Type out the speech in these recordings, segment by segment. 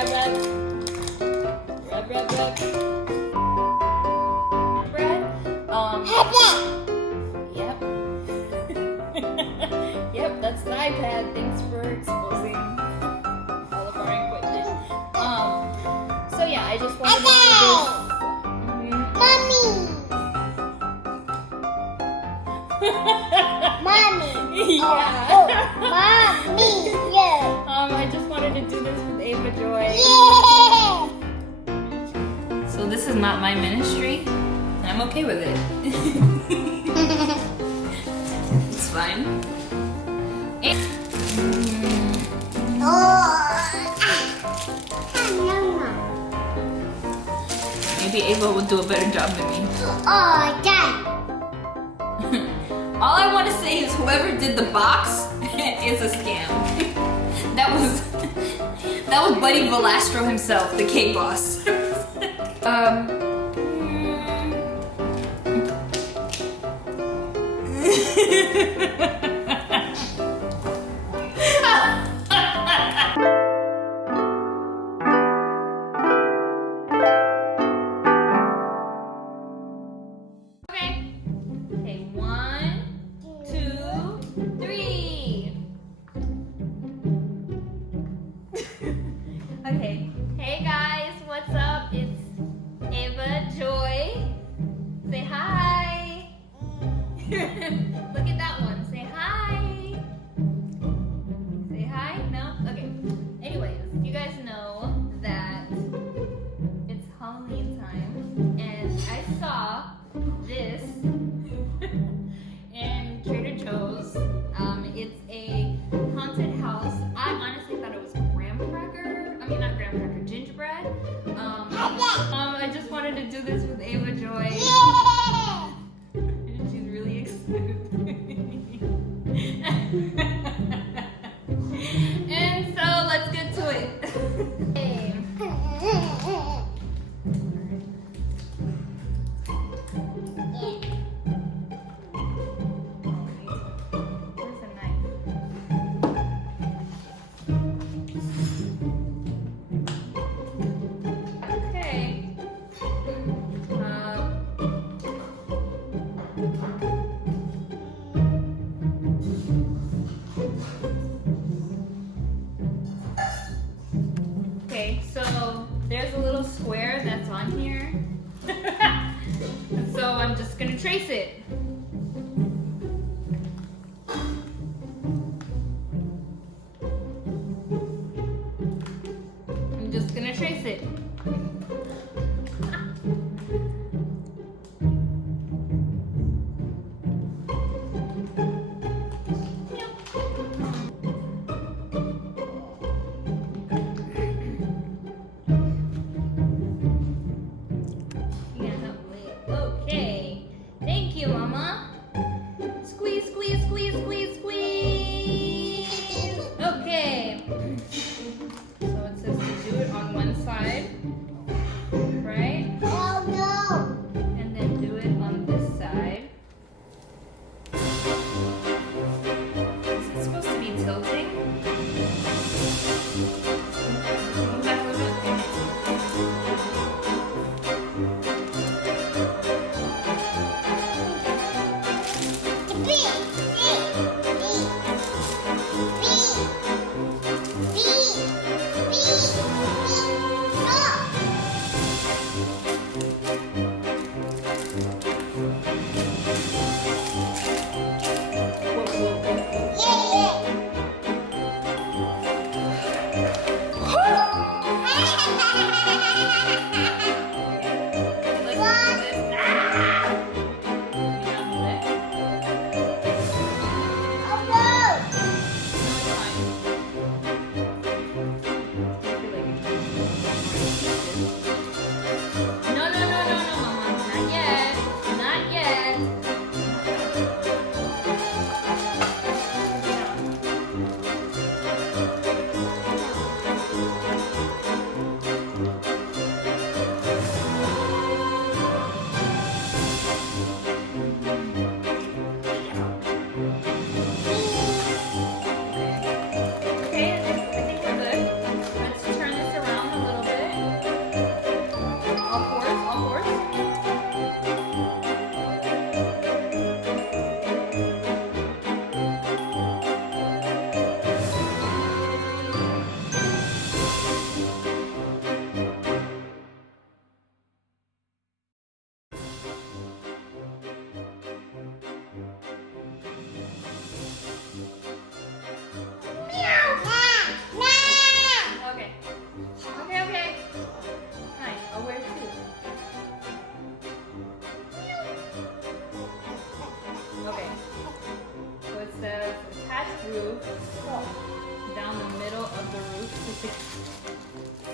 Rub, rub. Rub, rub, rub. Bread. Yep. Yep, that's the iPad. Thanks for exposing all of our equipment. So yeah, I just wanted to do this. Mommy! Mommy! Yeah. Oh, Mommy! Yeah! I just wanted to do this with Ava Joy. Yeah! So this is not my ministry, and I'm okay with it. It's fine. Maybe Ava will do a better job than me. Oh, Dad! All I want to say is whoever did the box is a scam. That was Buddy Velastro himself, the cake boss. Okay, 1, 2, 3. Okay, hey guys, what's up? It's Ava Joy. Say hi. Look at that one. Say hi. Say hi? No? Okay. Anyways, you guys know that it's Halloween time, and I saw this in Trader Joe's. It's a haunted house. I honestly thought it was graham cracker. I mean, not graham cracker, gingerbread. I just wanted to do this with Ava Joy. She's really excited. And so let's get to it. Okay. Where's the knife? Okay. Okay, so there's a little square that's on here. So I'm just gonna trace it. I'm just gonna trace it. Okay. Thank you, Mama. Squeeze, squeeze, squeeze, squeeze, squeeze. Okay. So it says to do it on one side.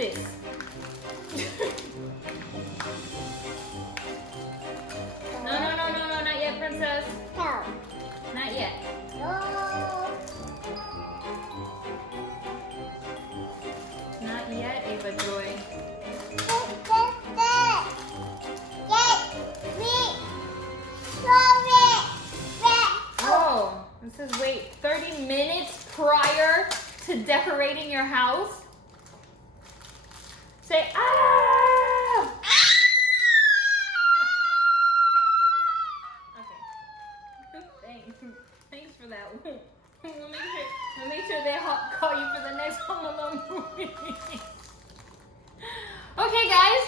this? No, not yet, princess. No. Not yet. No. Not yet, Ava Joy. Oh, it says wait 30 minutes prior to decorating your house. Say ah! Okay. Thanks for that. We'll make sure they call you for the next Home Alone movie. Okay, guys.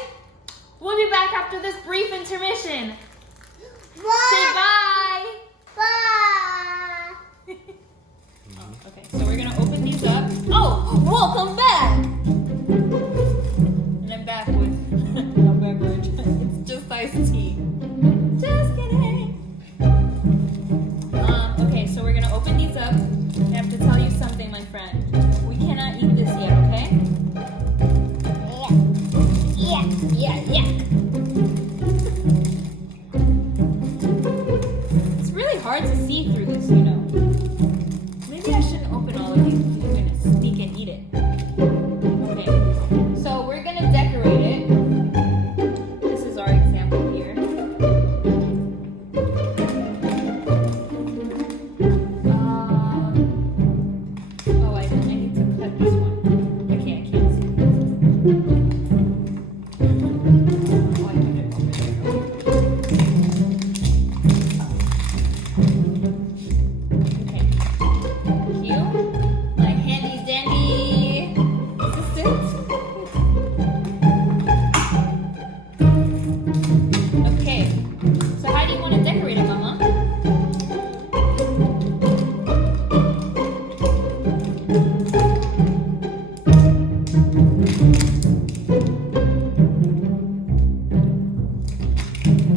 We'll be back after this brief intermission. Say bye. Bye. Okay, so we're gonna open these up. Oh, welcome back. And I'm back with a beverage. It's just iced tea. Just kidding. Okay, so we're gonna open these up. I have to tell you something, my friend. We cannot eat this yet, okay? Yeah. It's really hard to see through this, you know. Maybe I shouldn't open all of these. I'm gonna sneak and eat it. Okay, so we're gonna decorate it. This is our example here. Oh, I need to cut this one. Okay, I can't see this. Oh, I put it over there. Okay. Thank you. My handy dandy assistant. Okay. So how do you want to decorate it, Mama?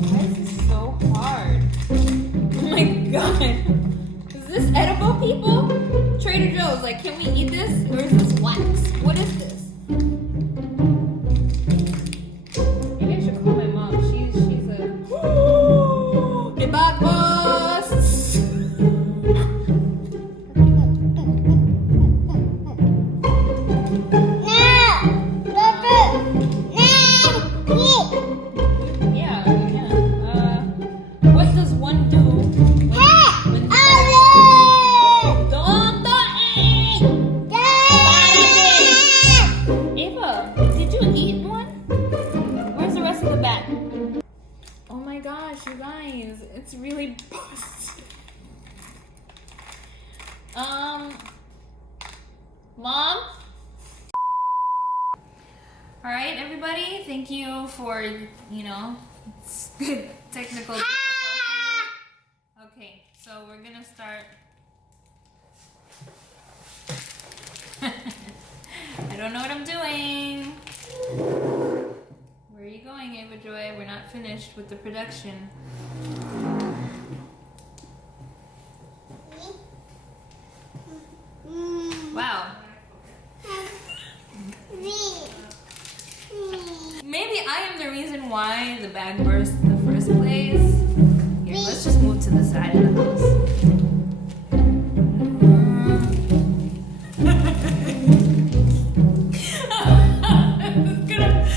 Why is this so hard? Oh my god. Is this edible, people? Trader Joe's, like, can we eat this? Or is this wax? What is this? Maybe I should call my mom. She's a... The bad boss! Yeah. What does one do when the Don't eat! Ava, did you eat one? Where's the rest of the bag? Oh my gosh, you guys, it's really busted. Mom? All right, everybody, thank you for, technical difficulty. Okay, so we're gonna start. I don't know what I'm doing. Where are you going, Ava Joy? We're not finished with the production. Wow. Maybe I am the reason why the bag burst in the first place. Here, let's just move to the side of the house.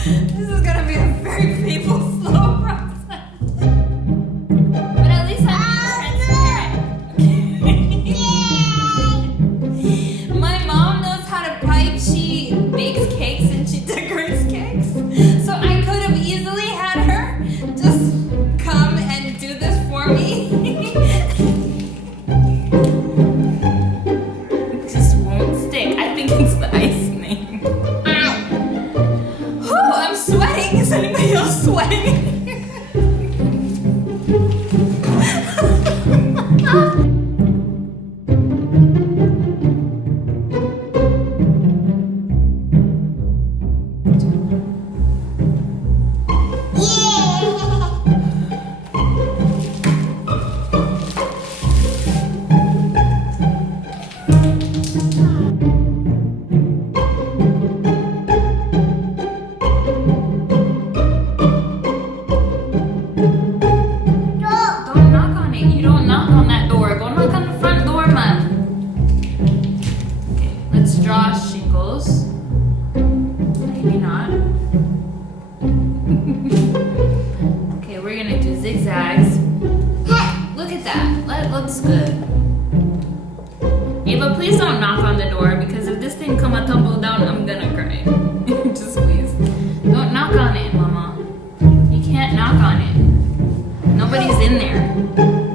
This is gonna be a very painful, slow process. But at least I'm transparent. My mom knows how to pipe. She bakes cakes and she decorates cakes. So I could have easily had her just come and do this for me. Let's draw shingles. Maybe not. Okay, we're gonna do zigzags. Look at that. That looks good. Ava, please don't knock on the door because if this thing come a tumble down, I'm gonna cry. Just please. Don't knock on it, Mama. You can't knock on it. Nobody's in there.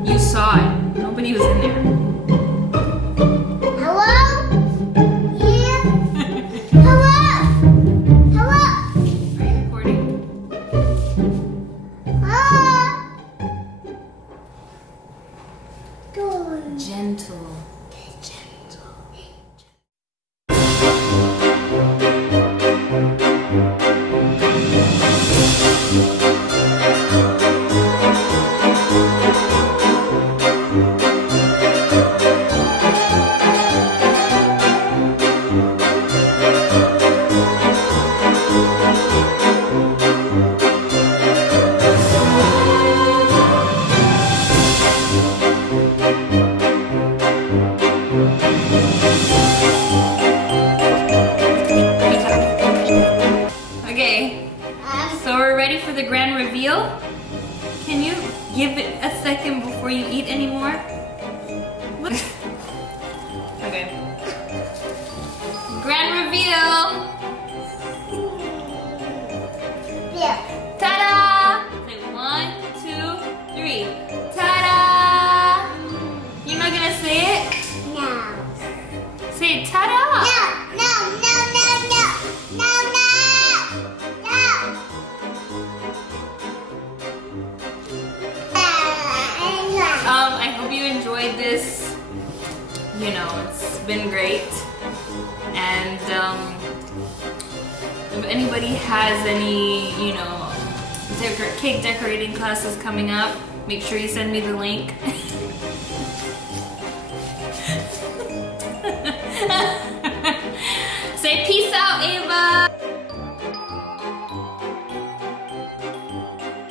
You saw it. Nobody was in there. Hello? Yeah. Hello? Hello? Are you recording? Hello? Door. Gentle. Okay, so we're ready for the grand reveal. Can you give it a second before you eat anymore? Okay. Grand reveal! Yeah. Ta-da! Say 1, 2, 3. Ta-da! You're not gonna say it? No. Say ta-da! No, no, no, no, no. No, no. No. I hope you enjoyed this. You know, it's been great. And if anybody has any, you know, cake decorating classes coming up, make sure you send me the link. Say peace.